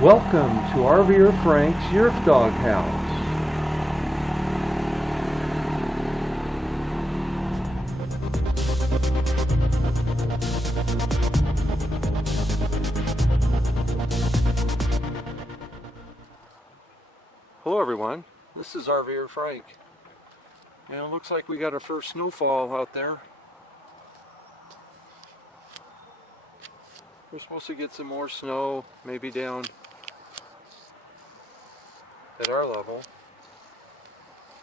Welcome to RVer Frank's Yerf Dawg House. Hello everyone, this is RVer Frank. And it looks like we got our first snowfall out there. We're supposed to get some more snow, maybe down at our level.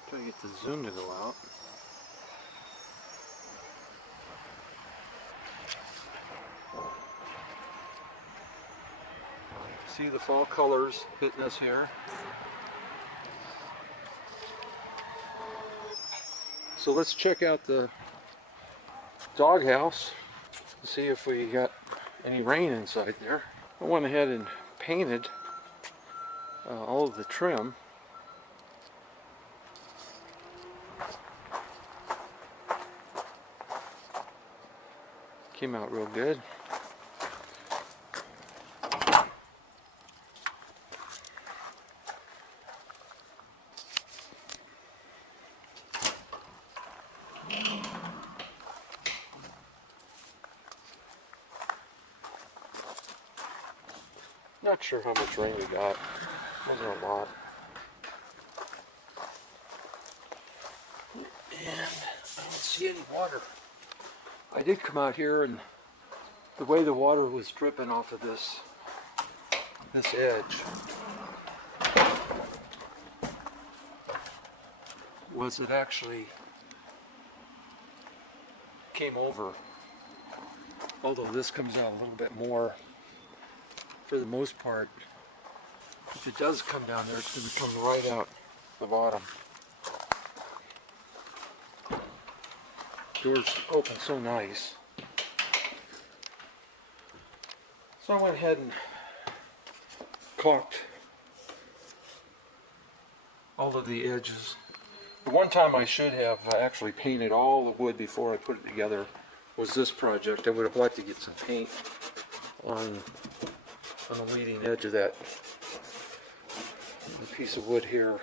Try to get the zoom to go out. See the fall colors hitting us here. So let's check out the Dawg House to see if we got any rain inside there. I went ahead and painted all of the trim. Came out real good. Not sure how much rain we got. Wasn't a lot. And I don't see any water. I did come out here, and the way the water was dripping off of this edge was it actually came over. Although this comes out a little bit more. For the most part, if it does come down there, it's going to come right out the bottom. Doors open so nice. So I went ahead and caulked all of the edges. The one time I should have actually painted all the wood before I put it together was this project. I would have liked to get some paint on the leading edge of that piece of wood here,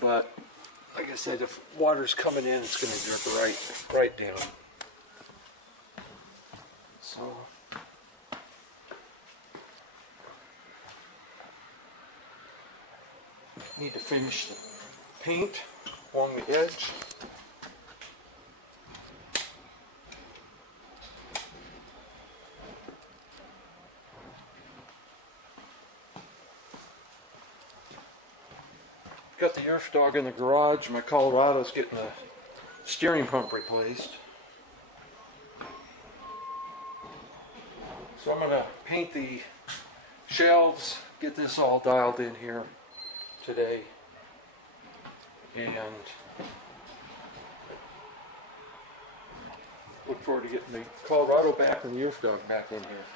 but like I said, if water's coming in, it's going to drip right down. So need to finish the paint along the edge. Got the Yerf Dawg in the garage. My Colorado's getting the steering pump replaced. So I'm going to paint the shelves, get this all dialed in here today, and look forward to getting the Colorado back and the Yerf Dawg back in here.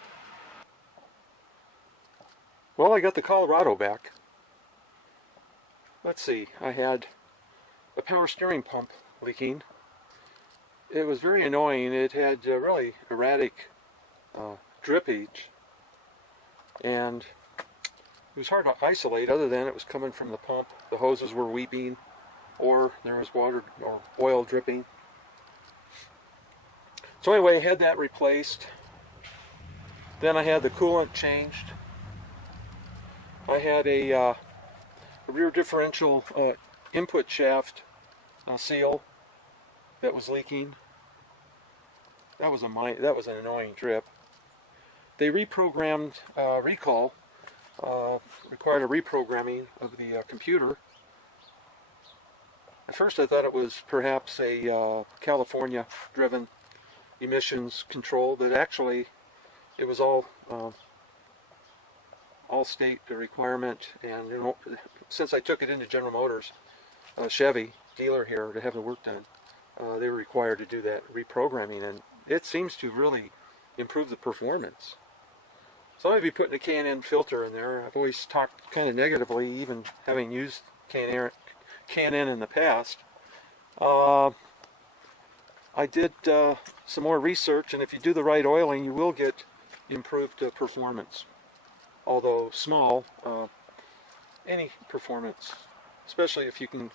Well, I got the Colorado back. Let's see, I had a power steering pump leaking. It was very annoying. It had really erratic drippage, and it was hard to isolate other than it was coming from the pump. The hoses were weeping, or there was water or oil dripping. So anyway, I had that replaced. Then I had the coolant changed. I had a rear differential input shaft seal that was leaking. That was an annoying trip. They reprogrammed recall, required a reprogramming of the computer. At first I thought it was perhaps a California driven emissions control, but actually it was all state requirement, and you know, since I took it into General Motors, Chevy dealer here, to have the work done, they were required to do that reprogramming, and it seems to really improve the performance. So I'd be putting a K&N filter in there. I've always talked kind of negatively, even having used K&N in the past. I did some more research, and if you do the right oiling, you will get improved performance. although small, any performance, especially if you can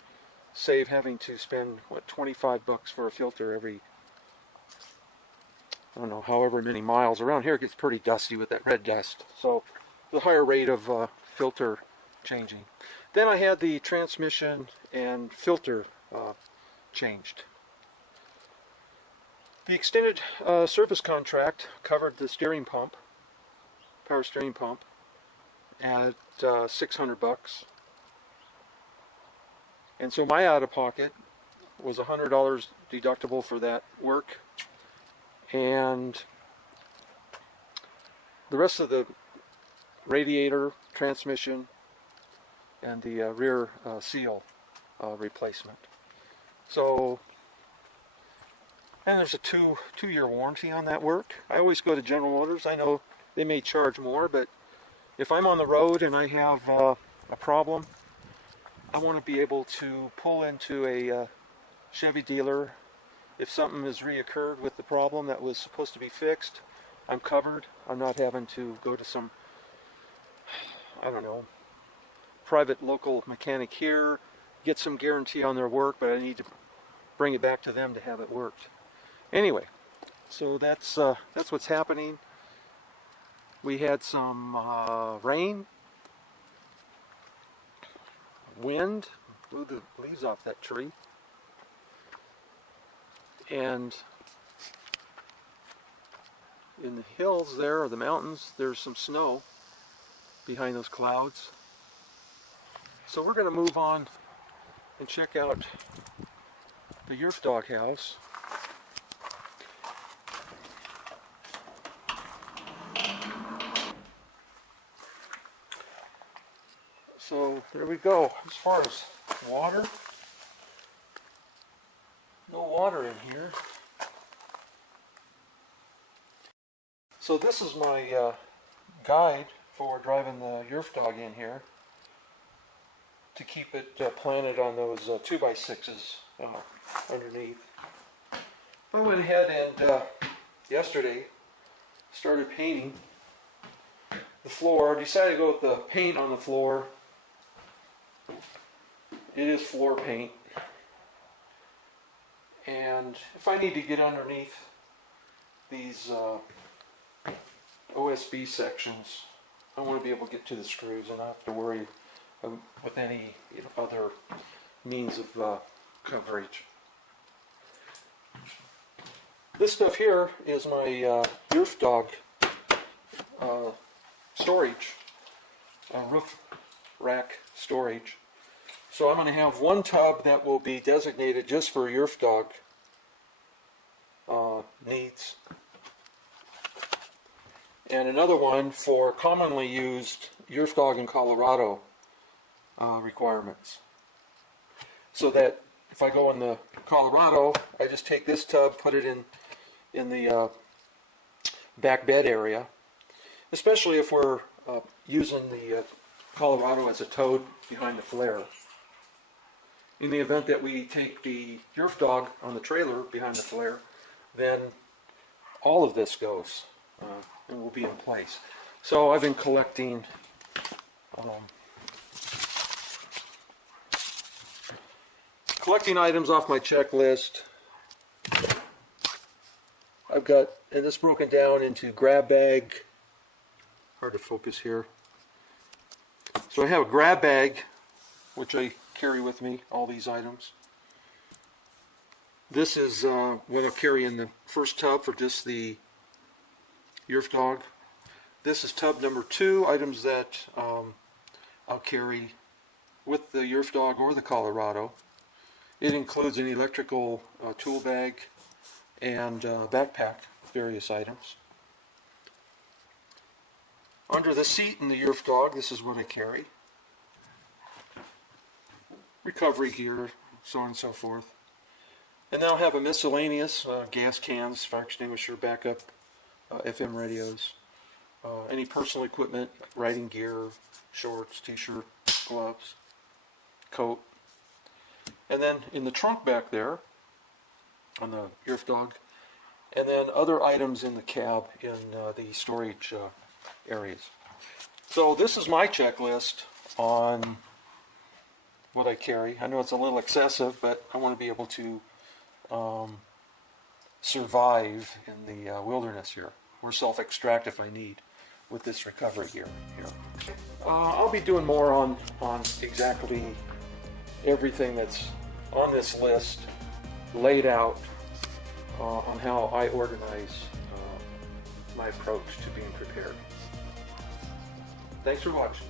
save having to spend, what, 25 bucks for a filter every, I don't know, however many miles. Around here it gets pretty dusty with that red dust, so the higher rate of filter changing. Then I had the transmission and filter changed. The extended service contract covered the steering pump, power steering pump, at 600 bucks. And so my out-of-pocket was $100 deductible for that work, and the rest of the radiator, transmission, and the rear seal replacement. So, and there's a two-year warranty on that work. I always go to General Motors. I know they may charge more, but if I'm on the road and I have a problem, I want to be able to pull into a Chevy dealer. If something has reoccurred with the problem that was supposed to be fixed, I'm covered. I'm not having to go to some, I don't know, private local mechanic here, get some guarantee on their work, but I need to bring it back to them to have it worked. Anyway, so that's what's happening. We had some rain, wind, blew the leaves off that tree, and in the hills there, or the mountains, there's some snow behind those clouds. So we're going to move on and check out the Yerf Dawg House. So there we go. As far as water, no water in here. So this is my guide for driving the Yerf Dawg in here to keep it planted on those 2x6s underneath. I went ahead and yesterday started painting the floor. I decided to go with the paint on the floor. It is floor paint, and if I need to get underneath these OSB sections, I want to be able to get to the screws and not have to worry with any other means of coverage. This stuff here is my Yerf Dawg storage, roof rack storage. So I'm going to have one tub that will be designated just for Yerf Dawg needs, and another one for commonly used Yerf Dawg in Colorado requirements. So that if I go in the Colorado, I just take this tub, put it in the back bed area, especially if we're using the Colorado as a tote behind the flare. In the event that we take the Yerf Dawg on the trailer behind the flare, then all of this goes and will be in place. So I've been collecting items off my checklist. I've got, and this broken down into grab bag, hard to focus here. So I have a grab bag, which I carry with me, all these items. This is what I'll carry in the first tub for just the Yerf Dawg. This is tub number 2, items that I'll carry with the Yerf Dawg or the Colorado. It includes an electrical tool bag and backpack, various items. Under the seat in the Yerf Dawg, this is what I carry. Recovery gear, so on and so forth. And then I'll have a miscellaneous gas cans, fire extinguisher, backup, FM radios, any personal equipment, riding gear, shorts, t-shirt, gloves, coat. And then in the trunk back there, on the Yerf Dawg, and then other items in the cab in the storage areas. So this is my checklist on what I carry. I know it's a little excessive, but I want to be able to survive in the wilderness here, or self-extract if I need, with this recovery gear here. I'll be doing more on exactly everything that's on this list, laid out on how I organize my approach to being prepared. Thanks for watching.